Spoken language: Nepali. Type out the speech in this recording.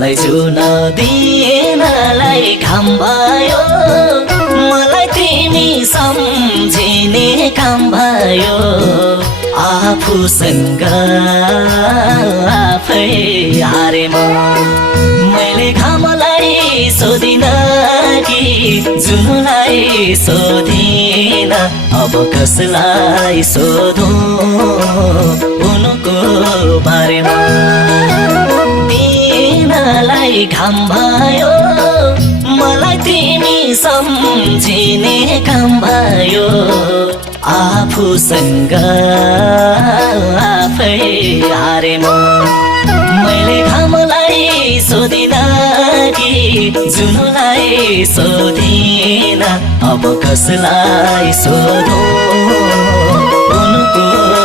आफलाई जुन दिनलाई घाम भयो मलाई तिमी सम्झिने काम भयो आफूसँग आफै हारे मैले घामलाई सोधिन कि जुनलाई सोधिन अब कसलाई सोधौं उनको बारेमा दिनलाई घाम भयो मलाई तिमी सम्झिने काम भयो आफूसँग आफै हारे मैले घामलाई सोधिन कि जुनलाई सोधिन अब कसलाई सोधौं उनको